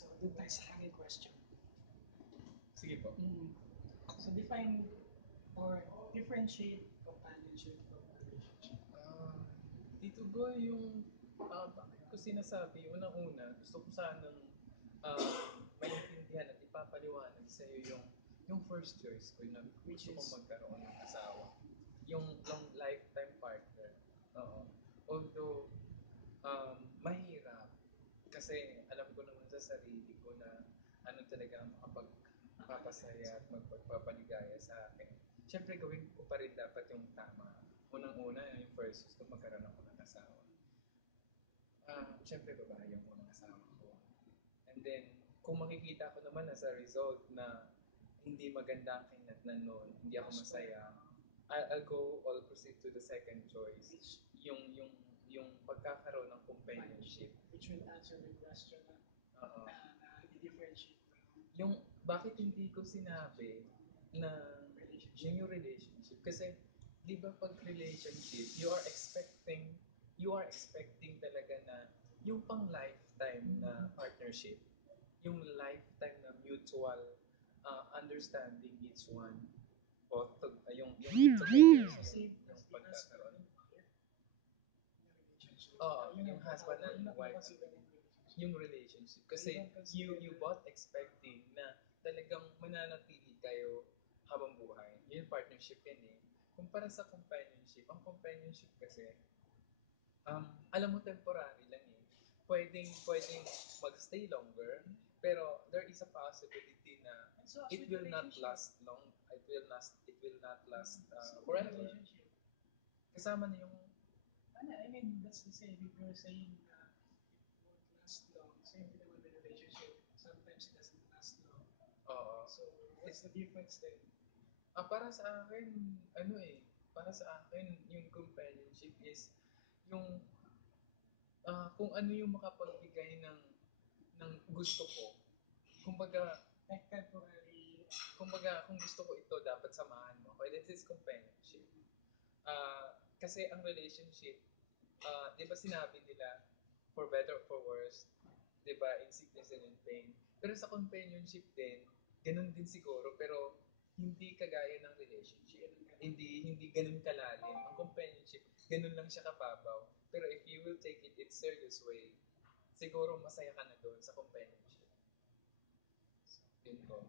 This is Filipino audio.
So, doon tayo sa aking question. Sige po. So, define or differentiate companionship from relationship. Dito Boy, yung bakit ko sinasabi, unang-una, gusto ko sanang maintindihan at ipapaliwanag sa iyo yung first choice ko na gusto kong magkaroon ng asawa. Yung long lifetime partner. Oo. Although, mahirap. Kasi alam ko naman sa sarili ko na ano talaga ang makapagpapasaya at magpagpapaligaya sa akin. Siyempre, gawin ko pa rin dapat yung tama. Unang-una, yung first, gusto magkaroon ako ng asawa. Siyempre, babae yung unang asawa ko. And then, kung makikita ko naman as a result na hindi maganda ang kinatnan noon, hindi ako masaya, I'll proceed to the second choice. Yung pagkakaroon ng companionship. Which will answer the question na i-differentiate mo. Yung bakit hindi ko sinabi na yung relationship. Kasi, di ba pag relationship, you are expecting talaga na yung pang lifetime na partnership, yung lifetime na mutual understanding each one, o yung togetherness, yung pagkakaroon. Yung husband and wife, yung relationship. Kasi you both expecting na talagang mananatili kayo habang buhay. Yung partnership yan eh. Kumpara sa companionship, ang companionship kasi, alam mo temporary lang eh. Pwedeng magstay longer, pero there is a possibility na it will not last long. It will not last forever. Kasama na yung I mean, that's the same. If you're saying it won't last long, same with the relationship. Sometimes it doesn't last long. So, what's the difference then? Para sa akin, para sa akin, yung companionship is yung kung ano yung makapagbigay ng gusto ko. Kumbaga, like temporary. Kumbaga, kung gusto ko ito, dapat samahan mo. This is companionship. Kasi ang relationship, di ba sinabi nila, for better or for worse, di ba, in sickness and in pain. Pero sa companionship din, ganun din siguro, pero hindi kagaya ng relationship. Hindi ganun kalalim. Ang companionship, ganun lang siya kapabaw. Pero if you will take it in serious way, siguro masaya ka na doon sa companionship. Yun ko.